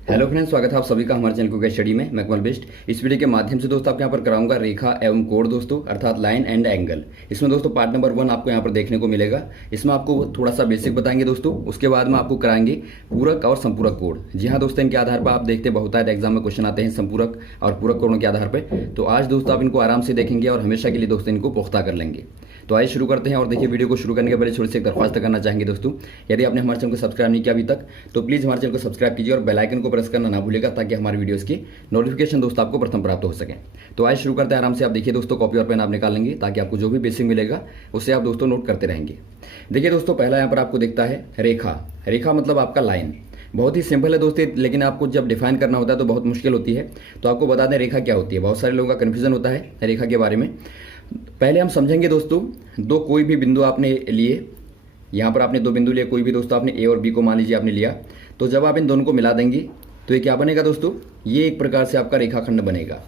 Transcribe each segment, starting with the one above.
Hello friends, स्वागत है आप सभी का हमारे चैनल को स्टडी में। मैं कमल बेस्ट। इस वीडियो के माध्यम से दोस्तों आपको यहाँ पर कराऊंगा रेखा एवं कोण दोस्तों, अर्थात लाइन एंड एंगल। इसमें दोस्तों पार्ट नंबर 1 आपको यहाँ पर देखने को मिलेगा। इसमें आपको थोड़ा सा बेसिक बताएंगे दोस्तों, उसके बाद में आपको कराएंगे पूरक और संपूरक कोण। जी हाँ दोस्तों, इनके आधार पर आप देखते बहुत सारे एग्जाम में क्वेश्चन आते हैं संपूरक और पूरक कोणों के आधार पर। तो आज दोस्तों आप इनको आराम से देखेंगे और हमेशा के लिए दोस्तों इनको पुख्ता कर लेंगे। तो आइए शुरू करते हैं। और देखिए, वीडियो को शुरू करने के पहले छोटी सी एक दरख्वास्त करना चाहेंगे दोस्तों, यदि आपने हमारे चैनल को सब्सक्राइब नहीं किया अभी तक तो प्लीज़ हमारे चैनल को सब्सक्राइब कीजिए और बेल आइकन को प्रेस करना ना भूलिएगा, ताकि हमारी वीडियोस की नोटिफिकेशन दोस्तों आपको प्रथम प्राप्त हो सके। तो आइए शुरू करते हैं आराम से। आप देखिए दोस्तों, कॉपी और पेन आप निकाल लेंगे ताकि आपको जो भी बेसिक मिलेगा उससे आप दोस्तों नोट करते रहेंगे। देखिए दोस्तों, पहला यहाँ पर आपको दिखता है रेखा। रेखा मतलब आपका लाइन। बहुत ही सिंपल है दोस्तों, लेकिन आपको जब डिफाइन करना होता है तो बहुत मुश्किल होती है। तो आपको बता दें रेखा क्या होती है। बहुत सारे लोगों का कन्फ्यूजन होता है रेखा के बारे में। पहले हम समझेंगे दोस्तों, दो कोई भी बिंदु आपने लिए, यहाँ पर आपने दो बिंदु लिए, कोई भी दोस्तों आपने ए और बी को मान लीजिए आपने लिया। तो जब आप इन दोनों को मिला देंगे तो ये क्या बनेगा दोस्तों, ये एक प्रकार से आपका रेखाखंड बनेगा।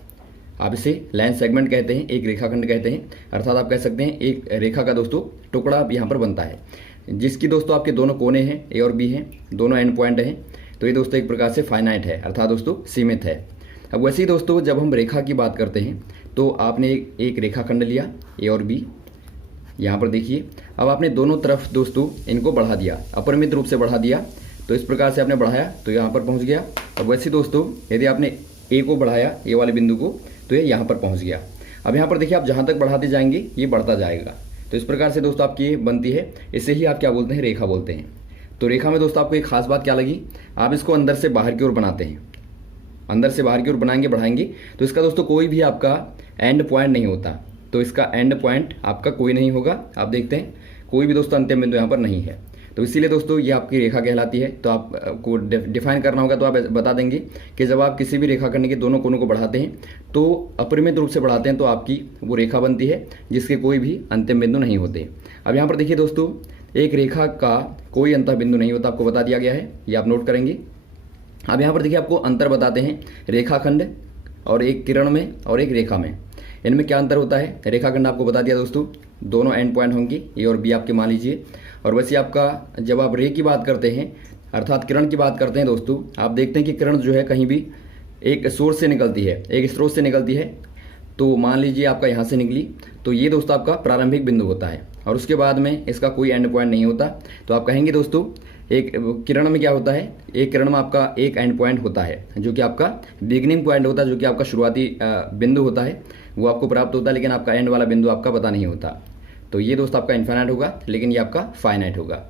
आप इसे लाइन सेगमेंट कहते हैं, एक रेखाखंड कहते हैं, अर्थात आप कह सकते हैं एक रेखा का दोस्तों टुकड़ा अब यहाँ पर बनता है, जिसकी दोस्तों आपके दोनों कोने हैं, ए और बी हैं, दोनों एंड पॉइंट हैं। तो ये दोस्तों एक प्रकार से फाइनाइट है, अर्थात दोस्तों सीमित है। अब वैसे ही दोस्तों जब हम रेखा की बात करते हैं तो आपने एक रेखाखंड लिया ए और बी, यहाँ पर देखिए। अब आपने दोनों तरफ दोस्तों इनको बढ़ा दिया, अपरिमित रूप से बढ़ा दिया। तो इस प्रकार से आपने बढ़ाया तो यहाँ पर पहुँच गया। अब वैसे दोस्तों यदि आपने ए को बढ़ाया, ए वाले बिंदु को, तो ये यहाँ पर पहुँच गया। अब यहाँ पर देखिए, आप जहाँ तक बढ़ाते जाएंगे ये बढ़ता जाएगा। तो इस प्रकार से दोस्तों आपकी बनती है। इसे ही आप क्या बोलते हैं, रेखा बोलते हैं। तो रेखा में दोस्तों आपको एक खास बात क्या लगी, आप इसको अंदर से बाहर की ओर बनाते हैं। अंदर से बाहर की ओर बनाएंगे, बढ़ाएंगे तो इसका दोस्तों कोई भी आपका एंड पॉइंट नहीं होता। तो इसका एंड पॉइंट आपका कोई नहीं होगा। आप देखते हैं कोई भी दोस्तों अंतिम बिंदु यहाँ पर नहीं है। तो इसीलिए दोस्तों ये आपकी रेखा कहलाती है। तो आपको डिफाइन करना होगा तो आप बता देंगे कि जब आप किसी भी रेखाखंड के दोनों कोनों को बढ़ाते हैं तो अपरिमित रूप से बढ़ाते हैं, तो आपकी वो रेखा बनती है जिसके कोई भी अंतिम बिंदु नहीं होते। अब यहाँ पर देखिए दोस्तों, एक रेखा का कोई अंत बिंदु नहीं होता, आपको बता दिया गया है, ये आप नोट करेंगे। अब यहाँ पर देखिए आपको अंतर बताते हैं रेखाखंड और एक किरण में और एक रेखा में। इनमें क्या अंतर होता है। रेखाखंड आपको बता दिया दोस्तों, दोनों एंड पॉइंट होंगे, ए और बी आपके मान लीजिए। और वैसे आपका जब आप रे की बात करते हैं अर्थात किरण की बात करते हैं दोस्तों, आप देखते हैं कि किरण जो है कहीं भी एक सोर्स से निकलती है, एक स्रोत से निकलती है। तो मान लीजिए आपका यहाँ से निकली, तो ये दोस्तों आपका प्रारंभिक बिंदु होता है और उसके बाद में इसका कोई एंड पॉइंट नहीं होता। तो आप कहेंगे दोस्तों, एक किरण में क्या होता है, एक किरण में आपका एक एंड पॉइंट होता है जो कि आपका बिगिनिंग पॉइंट होता है, जो कि आपका शुरुआती बिंदु होता है, वो आपको प्राप्त होता है, लेकिन आपका एंड वाला बिंदु आपका पता नहीं होता। तो ये दोस्तों आपका इन्फिनाइट होगा, लेकिन ये आपका फाइनाइट होगा।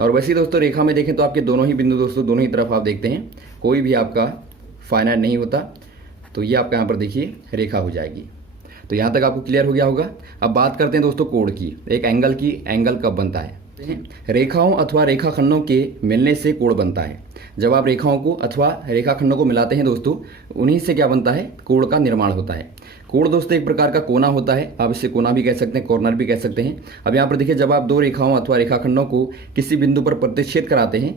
और वैसे ही दोस्तों रेखा में देखें तो आपके दोनों ही बिंदु दोस्तों दोनों ही तरफ आप देखते हैं कोई भी आपका फाइनाइट नहीं होता। तो ये आपका यहाँ पर देखिए रेखा हो जाएगी। तो यहाँ तक आपको क्लियर हो गया होगा। अब बात करते हैं दोस्तों कोण की, एक एंगल की। एंगल कब बनता है, रेखाओं अथवा रेखाखंडों के मिलने से कोण बनता है। जब आप रेखाओं को अथवा रेखाखंडों को मिलाते हैं दोस्तों, उन्हीं से क्या बनता है, कोण का निर्माण होता है। कोण दोस्तों एक प्रकार का कोना होता है, आप इसे कोना भी कह सकते हैं, कॉर्नर भी कह सकते हैं। अब यहाँ पर देखिए, जब आप दो रेखाओं अथवा रेखाखंडों को किसी बिंदु पर प्रतिच्छेद कराते हैं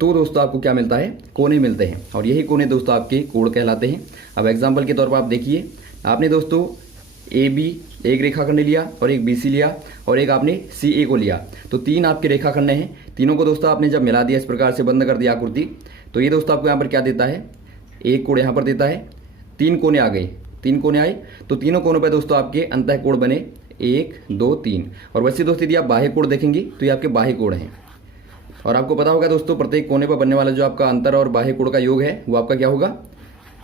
तो दोस्तों आपको क्या मिलता है, कोने मिलते हैं, और यही कोने दोस्तों आपके कोण कहलाते हैं। अब एग्जाम्पल के तौर पर आप देखिए, आपने दोस्तों ए बी एक रेखाखंड लिया और एक बी सी लिया और एक आपने सी ए को लिया। तो तीन आपके रेखाखंड हैं, तीनों को दोस्तों आपने जब मिला दिया, इस प्रकार से बंद कर दिया आकृति, तो ये दोस्तों आपको यहाँ पर क्या देता है, एक कोण यहाँ पर देता है। तीन कोने आ गए, तीन कोने आए, तो तीनों कोनों पर दोस्तों आपके अंतः कोण बने 1 2 3। और वैसे दोस्तों यदि आप बाह्य कोण देखेंगे तो ये आपके बाह्य कोण हैं। और आपको पता होगा दोस्तों, प्रत्येक कोने पर बनने वाला जो आपका अंतर और बाह्य कोण का योग है वो आपका क्या होगा,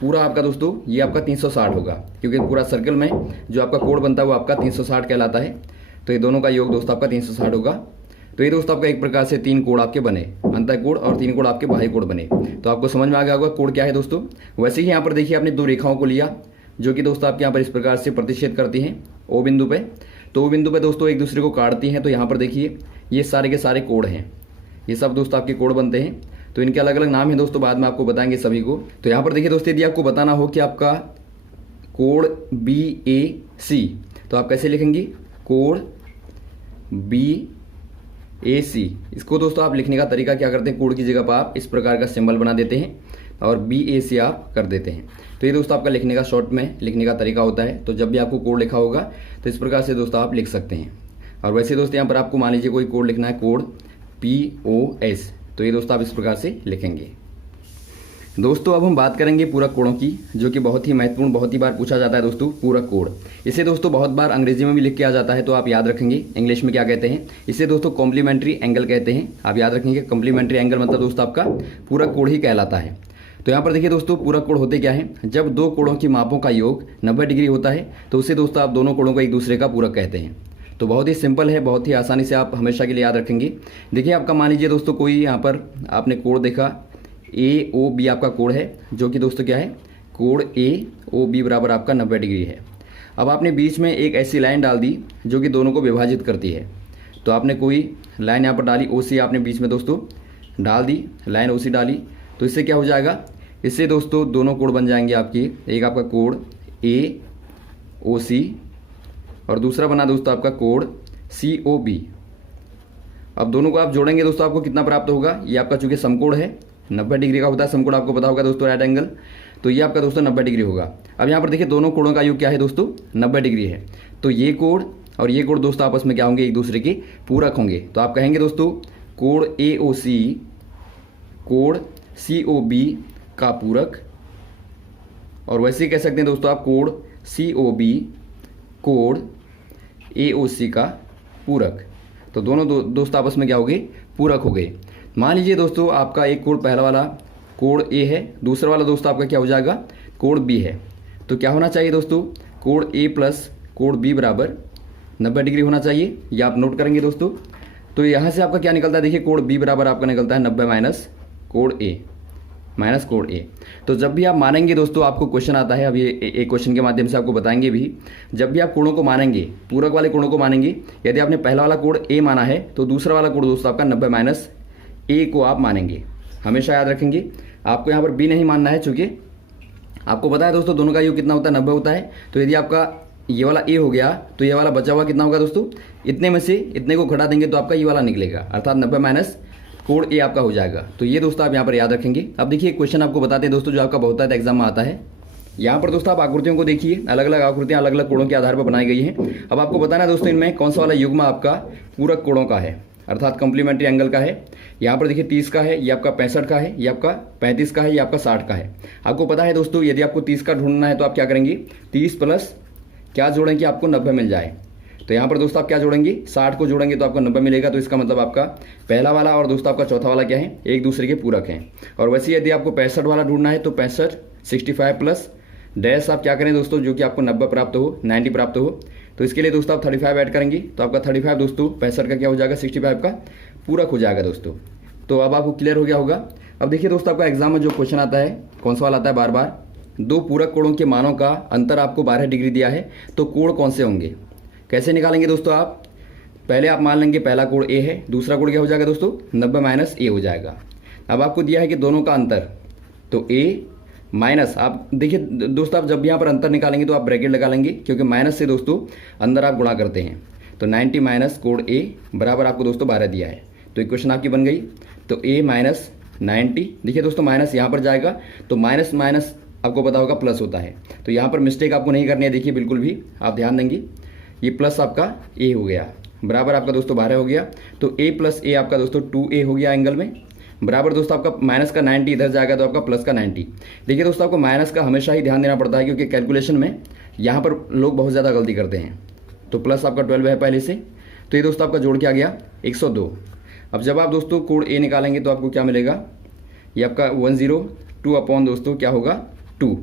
पूरा आपका दोस्तों ये आपका 360 होगा, क्योंकि पूरा सर्कल में जो आपका कोण बनता है वो आपका 360 कहलाता है। तो ये दोनों का योग दोस्तों आपका 360 होगा। तो ये दोस्तों आपका एक प्रकार से तीन कोण आपके बने, अंतः कोण और तीन कोण आपके बाह्य कोण बने। तो आपको समझ में आ गया होगा कोण क्या है दोस्तों। वैसे ही यहाँ पर देखिए, आपने दो रेखाओं को लिया जो कि दोस्तों आपके यहाँ पर इस प्रकार से प्रतिच्छेद करती हैं ओ बिंदु पे। तो ओ बिंदु पे दोस्तों एक दूसरे को काटती हैं। तो यहाँ पर देखिए ये सारे के सारे कोण हैं, ये सब दोस्तों आपके कोण बनते हैं। तो इनके अलग अलग नाम हैं दोस्तों, बाद में आपको बताएंगे सभी को। तो यहाँ पर देखिए दोस्तों, यदि आपको बताना हो कि आपका कोण बी ए सी, तो आप कैसे लिखेंगे, कोण बी ए सी। इसको दोस्तों आप लिखने का तरीका क्या करते हैं, कोण की जगह पर आप इस प्रकार का सिंबल बना देते हैं और बी ए सी आप कर देते हैं। तो ये दोस्तों आपका लिखने का शॉर्ट में लिखने का तरीका होता है। तो जब भी आपको कोण लिखा होगा तो इस प्रकार से दोस्तों आप लिख सकते हैं। और वैसे दोस्तों यहाँ पर आपको मान लीजिए कोई कोण लिखना है, कोण पी ओ एस, तो ये दोस्तों आप इस प्रकार से लिखेंगे। दोस्तों अब हम बात करेंगे पूरक कोणों की, जो कि बहुत ही महत्वपूर्ण, बहुत ही बार पूछा जाता है दोस्तों। पूरक कोण, इसे दोस्तों बहुत बार अंग्रेजी में भी लिख के आ जाता है, तो आप याद रखेंगे इंग्लिश में क्या कहते हैं। इसे दोस्तों कॉम्प्लीमेंट्री एंगल कहते हैं। आप याद रखेंगे कॉम्प्लीमेंट्री एंगल मतलब दोस्तों आपका पूरक कोण ही कहलाता है। तो यहाँ पर देखिए दोस्तों, पूरक कोण होते क्या है, जब दो कोणों की मापों का योग 90 डिग्री होता है तो उसे दोस्तों आप दोनों कोणों को एक दूसरे का पूरक कहते हैं। तो बहुत ही सिंपल है, बहुत ही आसानी से आप हमेशा के लिए याद रखेंगे। देखिए आपका मान लीजिए दोस्तों, कोई यहाँ पर आपने कोण देखा AOB आपका कोण है, जो कि दोस्तों क्या है, कोण AOB बराबर आपका 90 डिग्री है। अब आपने बीच में एक ऐसी लाइन डाल दी जो कि दोनों को विभाजित करती है। तो आपने कोई लाइन यहाँ पर डाली OC, आपने बीच में दोस्तों डाल दी लाइन OC डाली, तो इससे क्या हो जाएगा, इससे दोस्तों दोनों कोण बन जाएंगे आपकी, एक आपका कोण AOC और दूसरा बना दोस्तों आपका कोण COB। अब दोनों को आप जोड़ेंगे दोस्तों, आपको कितना प्राप्त होगा, ये आपका चूंकि समकोण है 90 डिग्री का होता है समकोण, आपको पता होगा दोस्तों राइट एंगल, तो ये आपका दोस्तों 90 डिग्री होगा। अब यहाँ पर देखिए दोनों कोणों का योग क्या है दोस्तों, 90 डिग्री है। तो ये कोण और ये कोण दोस्तों आपस में क्या होंगे, एक दूसरे के पूरक होंगे। तो आप कहेंगे दोस्तों कोण AOC कोण COB का पूरक, और वैसे ही कह सकते हैं दोस्तों आप कोण COB कोण AOC का पूरक। तो दोनों दोस्तों आपस में क्या हो गए, पूरक हो गए। मान लीजिए दोस्तों आपका एक कोण पहला वाला कोण A है, दूसरा वाला दोस्तों आपका क्या हो जाएगा, कोण B है। तो क्या होना चाहिए दोस्तों, कोण A प्लस कोण B बराबर 90 डिग्री होना चाहिए, ये आप नोट करेंगे दोस्तों। तो यहाँ से आपका क्या निकलता है, देखिए कोण B बराबर आपका निकलता है 90 माइनस कोण A। तो जब भी आप मानेंगे दोस्तों, आपको क्वेश्चन आता है, अब ये एक क्वेश्चन के माध्यम से आपको बताएंगे भी, जब भी आप कोणों को मानेंगे, पूरक वाले कोणों को मानेंगे, यदि आपने पहला वाला कोण A माना है तो दूसरा वाला कोण दोस्तों आपका 90 माइनस A को आप मानेंगे। हमेशा याद रखेंगे, आपको यहाँ पर B नहीं मानना है, चूँकि आपको पता है दोस्तों दोनों का योग कितना होता है, 90 होता है। तो यदि आपका ये वाला A हो गया तो ये वाला बचा हुआ कितना होगा दोस्तों, इतने में से इतने को घटा देंगे तो आपका ये वाला निकलेगा, अर्थात 90 माइनस कोण A आपका हो जाएगा। तो ये दोस्तों आप यहाँ पर याद रखेंगे। अब देखिए क्वेश्चन आपको बताते हैं दोस्तों, जो आपका बहुत ज़्यादा एग्जाम में आता है। यहाँ पर दोस्तों आप आकृतियों को देखिए, अलग अलग आकृतियाँ अलग अलग कोणों के आधार पर बनाई गई हैं। अब आपको बताना है दोस्तों इनमें कौन सा वाला युग्म आपका पूरक कोणों का है, अर्थात कॉम्प्लीमेंट्री एंगल का है। यहाँ पर देखिए 30 का है, ये आपका 65 का है, ये आपका 35 का है, ये आपका 60 का है। आपको पता है दोस्तों, यदि आपको 30 का ढूंढना है तो आप क्या करेंगे, 30 प्लस क्या जोड़ेंगे, आपको 90 मिल जाए। तो यहाँ पर दोस्तों आप क्या जोड़ेंगे, 60 को जोड़ेंगे तो आपको 90 मिलेगा। तो इसका मतलब आपका पहला वाला और दोस्तों आपका चौथा वाला क्या है, एक दूसरे के पूरक हैं। और वैसे यदि आपको 65 वाला ढूंढना है तो 65 65 प्लस डैश आप क्या करें दोस्तों, जो कि आपको 90 प्राप्त हो, 90 प्राप्त हो। तो इसके लिए दोस्तों आप 35 ऐड करेंगे, तो आपका 35 दोस्तों 65 का क्या हो जाएगा, 65 का पूरक हो जाएगा दोस्तों। तो अब आपको क्लियर हो गया होगा। अब देखिए दोस्तों आपका एग्जाम में जो क्वेश्चन आता है, कौन सा वाला आता है, बार बार दो पूरक कोणों के मानों का अंतर आपको 12 डिग्री दिया है, तो कोण कौन से होंगे, कैसे निकालेंगे दोस्तों। आप पहले आप मान लेंगे पहला कोण A है, दूसरा कोण क्या हो जाएगा दोस्तों, 90 माइनस A हो जाएगा। अब आपको दिया है कि दोनों का अंतर, तो A माइनस, आप देखिए दोस्तों आप जब भी यहाँ पर अंतर निकालेंगे तो आप ब्रैकेट लगा लेंगे, क्योंकि माइनस से दोस्तों अंदर आप गुणा करते हैं। तो 90 माइनस कोण A बराबर आपको दोस्तों 12 दिया है, तो इक्वेशन आपकी बन गई। तो A माइनस 90, देखिए दोस्तों माइनस यहाँ पर जाएगा, तो माइनस माइनस आपको पता होगा प्लस होता है, तो यहाँ पर मिस्टेक आपको नहीं करनी है। देखिए बिल्कुल भी आप ध्यान देंगे, ये प्लस आपका A हो गया, बराबर आपका दोस्तों 12 हो गया। तो A प्लस A आपका दोस्तों 2A हो गया एंगल में, बराबर दोस्तों आपका माइनस का 90 इधर जाएगा तो आपका प्लस का 90। देखिए दोस्तों आपको माइनस का हमेशा ही ध्यान देना पड़ता है, क्योंकि कैलकुलेशन में यहाँ पर लोग बहुत ज़्यादा गलती करते हैं। तो प्लस आपका 12 है पहले से, तो ये दोस्तों आपका जोड़ के आ गया 102। अब जब आप दोस्तों कोण A निकालेंगे तो आपको क्या मिलेगा, ये आपका 102 अपॉन दोस्तों क्या होगा 2।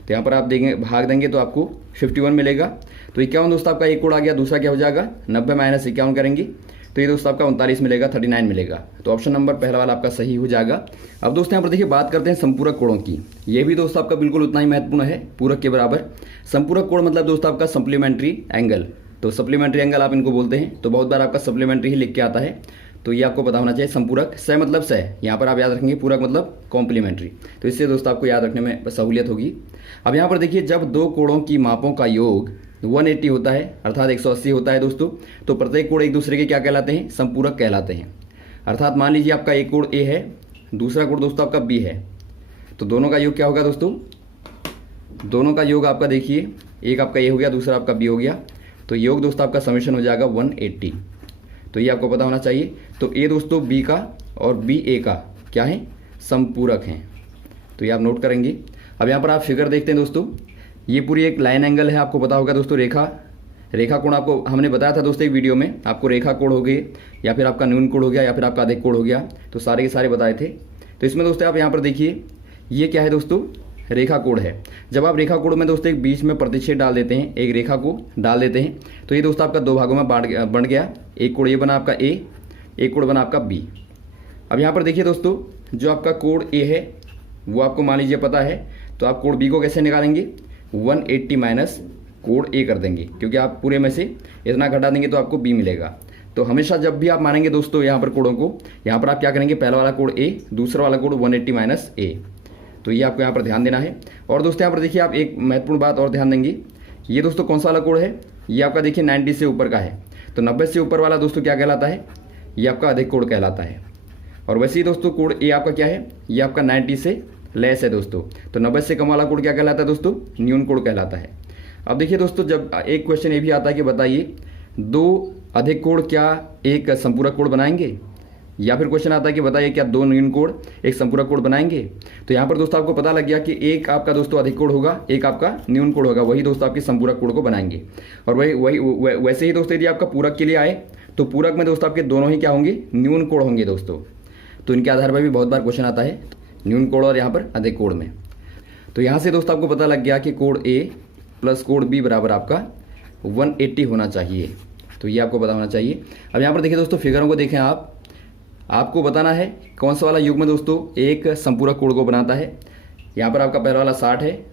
तो यहाँ पर आप देंगे भाग देंगे तो आपको 51 मिलेगा। तो 51 दोस्तों आपका एक कोण आ गया, दूसरा क्या हो जाएगा 90 माइनस 51 करेंगे तो ये दोस्तों आपका 39 मिलेगा, 39 मिलेगा। तो ऑप्शन नंबर पहला वाला आपका सही हो जाएगा। अब दोस्तों यहाँ पर देखिए बात करते हैं संपूरक कोणों की। ये भी दोस्तों आपका बिल्कुल उतना ही महत्वपूर्ण है, पूरक के बराबर। संपूरक कोण मतलब दोस्तों आपका सप्लीमेंट्री एंगल, तो सप्लीमेंट्री एंगल आप इनको बोलते हैं। तो बहुत बार आपका सप्लीमेंट्री ही लिख के आता है, तो ये आपको पता होना चाहिए। संपूरक स मतलब स, यहाँ पर आप याद रखेंगे, पूरक मतलब कॉम्प्लीमेंट्री। तो इससे दोस्तों आपको याद रखने में सहूलियत होगी। अब यहाँ पर देखिए जब दो कोणों की मापों का योग 180 होता है, अर्थात 180 होता है दोस्तों, तो प्रत्येक कोण एक दूसरे के क्या कहलाते हैं, संपूरक कहलाते हैं। अर्थात मान लीजिए आपका एक कोण A है, दूसरा कोण दोस्तों आपका B है, तो दोनों का योग क्या होगा दोस्तों, दोनों का योग आपका देखिए, एक आपका A हो गया, दूसरा आपका B हो गया, तो योग दोस्तों आपका समेशन हो जाएगा 180। तो ये आपको पता होना चाहिए। तो A दोस्तों B का और B A का क्या है, संपूरक हैं। तो ये आप नोट करेंगे। अब यहाँ पर आप फिगर देखते हैं दोस्तों, ये पूरी एक लाइन एंगल है, आपको पता होगा दोस्तों। रेखा कोण आपको हमने बताया था दोस्तों एक वीडियो में, आपको रेखा कोण हो गए या फिर आपका न्यून कोण हो गया या फिर आपका अधिक कोण हो गया, तो सारे के सारे बताए थे। तो इसमें दोस्तों आप यहाँ पर देखिए, ये क्या है दोस्तों, रेखा कोण है। जब आप रेखा कोण में दोस्तों एक बीच में प्रतिच्छेद डाल देते हैं, एक रेखा को डाल देते हैं, तो ये दोस्तों आपका दो भागों में बन गया। एक कोण ये बना आपका ए, एक कोण बना आपका बी। अब यहाँ पर देखिए दोस्तों, जो आपका कोण ए है वो आपको मान लीजिए पता है, तो आप कोण बी को कैसे निकालेंगे, 180 माइनस कोण ए कर देंगे, क्योंकि आप पूरे में से इतना घटा देंगे तो आपको बी मिलेगा। तो हमेशा जब भी आप मानेंगे दोस्तों यहाँ पर कोणों को, यहाँ पर आप क्या करेंगे, पहला वाला कोण ए, दूसरा वाला कोण 180 माइनस ए। तो ये आपको यहाँ पर ध्यान देना है। और दोस्तों यहाँ पर देखिए, आप एक महत्वपूर्ण बात और ध्यान देंगे, ये दोस्तों कौन सा वाला कोण है, ये आपका देखिए 90 से ऊपर का है। तो 90 से ऊपर वाला दोस्तों क्या कहलाता है, ये आपका अधिक कोण कहलाता है। और वैसे ही दोस्तों कोण ए आपका क्या है, ये आपका 90 से लेस है दोस्तों। तो 90 से कम वाला कोण क्या कहलाता है दोस्तों, न्यून कोण कहलाता है। अब देखिए दोस्तों, जब एक क्वेश्चन ये भी आता है कि बताइए दो अधिक कोण क्या एक संपूरक कोण बनाएंगे, या फिर क्वेश्चन आता है कि बताइए क्या दो न्यून कोण एक संपूरक कोण बनाएंगे। तो यहाँ पर दोस्तों आपको पता लग गया कि एक आपका दोस्तों अधिक कोण होगा, एक आपका न्यून कोण होगा, वही दोस्तों आपके संपूरक कोण को बनाएंगे। और वैसे ही दोस्तों यदि आपका पूरक के लिए आए, तो पूरक में दोस्तों आपके दोनों ही क्या होंगे, न्यून कोण होंगे दोस्तों। तो इनके आधार पर भी बहुत बार क्वेश्चन आता है, न्यून कोण और यहाँ पर अधिक कोण में। तो यहाँ से दोस्तों आपको पता लग गया कि कोण ए प्लस कोण बी बराबर आपका 180 होना चाहिए। तो ये आपको पता होना चाहिए। अब यहाँ पर देखिए दोस्तों, फिगरों को देखें आप, आपको बताना है कौन सा वाला युग्म दोस्तों एक संपूरक कोण को बनाता है। यहाँ पर आपका पहला वाला 60 है,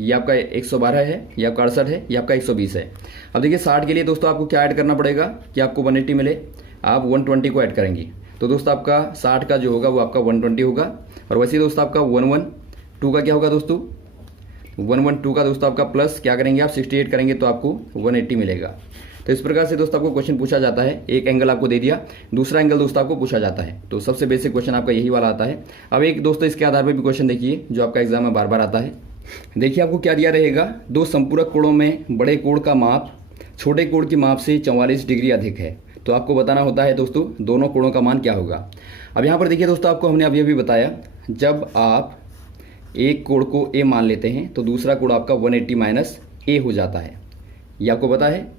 ये आपका 112 है, ये आपका 68 है, ये आपका 120 है। अब देखिए 60 के लिए दोस्तों आपको क्या ऐड करना पड़ेगा कि आपको 180 मिले, आप 120 को ऐड करेंगे। तो दोस्तों आपका 60 का जो होगा वो आपका 120 होगा। और वैसे ही दोस्तों आपका 112 का क्या होगा दोस्तों, 112 का दोस्तों आपका प्लस क्या करेंगे आप 68 करेंगे तो आपको 180 मिलेगा। तो इस प्रकार से दोस्तों आपको क्वेश्चन पूछा जाता है। एक एंगल आपको दे दिया, दूसरा एंगल दोस्तों आपको पूछा जाता है। तो सबसे बेसिक क्वेश्चन आपका यही वाला आता है। अब एक दोस्तों इसके आधार पर भी क्वेश्चन देखिए, जो आपका एग्जाम में बार बार आता है। देखिए आपको क्या दिया रहेगा, दो संपूरक कोणों में बड़े कोण का माप छोटे कोण की माप से 44 डिग्री अधिक है। तो आपको बताना होता है दोस्तों दोनों कोणों का मान क्या होगा। अब यहाँ पर देखिए दोस्तों, आपको हमने अभी अभी बताया, जब आप एक कोण को ए मान लेते हैं तो दूसरा कोण आपका 180 माइनस ए हो जाता है, ये आपको पता है।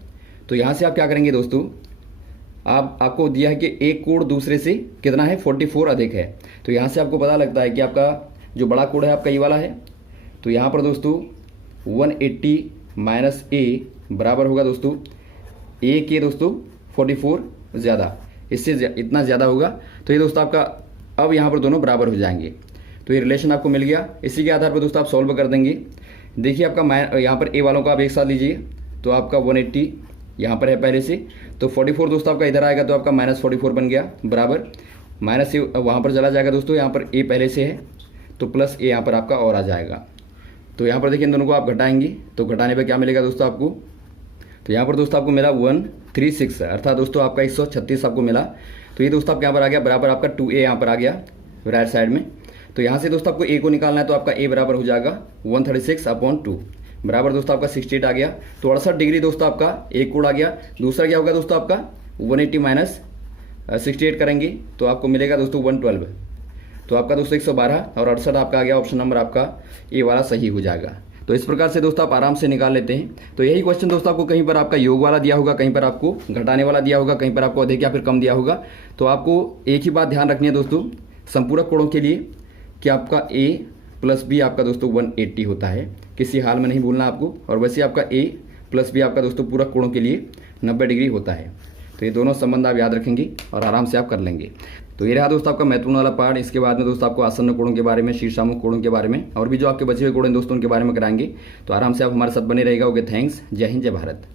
तो यहाँ से आप क्या करेंगे दोस्तों, आपको दिया है कि एक कोण दूसरे से कितना है, 44 अधिक है। तो यहाँ से आपको पता लगता है कि आपका जो बड़ा कोण है आपका ये वाला है। तो यहाँ पर दोस्तों 180 माइनस ए बराबर होगा दोस्तों ए के दोस्तों 44 ज़्यादा, इससे इतना ज़्यादा होगा। तो ये दोस्तों आपका अब यहाँ पर दोनों बराबर हो जाएंगे। तो ये रिलेशन आपको मिल गया। इसी के आधार पर दोस्तों आप सॉल्व कर देंगे। देखिए आपका यहाँ पर ए वालों को आप एक साथ लीजिए, तो आपका 180 यहाँ पर है पहले से, तो 44 दोस्तों आपका इधर आएगा तो आपका -44 बन गया, बराबर माइनस ए वहाँ पर चला जाएगा दोस्तों। यहाँ पर ए पहले से है तो प्लस ए यहाँ पर आपका और आ जाएगा। तो यहाँ पर देखिए इन दोनों को आप घटाएंगे तो घटाने पर क्या मिलेगा दोस्तों आपको, तो यहाँ पर दोस्तों आपको मिला 136, अर्थात दोस्तों आपका 136 आपको मिला। तो ये दोस्तों आपका यहाँ पर आ गया बराबर आपका 2a यहाँ पर आ गया राइट साइड में। तो यहाँ से दोस्तों आपको a को निकालना है, तो आपका a बराबर हो जाएगा 136/2 बराबर दोस्तों आपका 68 आ गया। तो 68 डिग्री दोस्तों आपका एक कोण आ गया। दूसरा क्या होगा दोस्तों आपका 180 माइनस 68 करेंगे तो आपको मिलेगा दोस्तों 112। तो आपका दोस्तों 112 और 68 आपका आ गया, ऑप्शन नंबर आपका ए वाला सही हो जाएगा। तो इस प्रकार से दोस्तों आप आराम से निकाल लेते हैं। तो यही क्वेश्चन दोस्तों आपको कहीं पर आपका योग वाला दिया होगा, कहीं पर आपको घटाने वाला दिया होगा, कहीं पर आपको अधिक या फिर कम दिया होगा। तो आपको एक ही बात ध्यान रखनी है दोस्तों संपूरक कोणों के लिए कि आपका a प्लस बी आपका दोस्तों 180 होता है, किसी हाल में नहीं भूलना आपको। और वैसे आपका a प्लस बी आपका दोस्तों पूरक कोणों के लिए 90 डिग्री होता है। तो ये दोनों संबंध आप याद रखेंगे और आराम से आप कर लेंगे। तो ये रहा दोस्तों आपका महत्वपूर्ण वाला पार्ट। इसके बाद में दोस्तों आपको आसन्न कोणों के बारे में, शीर्षामुख कोणों के बारे में और भी जो आपके बचे हुए कोण दोस्तों उनके बारे में कराएंगे। तो आराम से आप हमारे साथ बने रहेगा। ओके, थैंक्स, जय हिंद, जय भारत।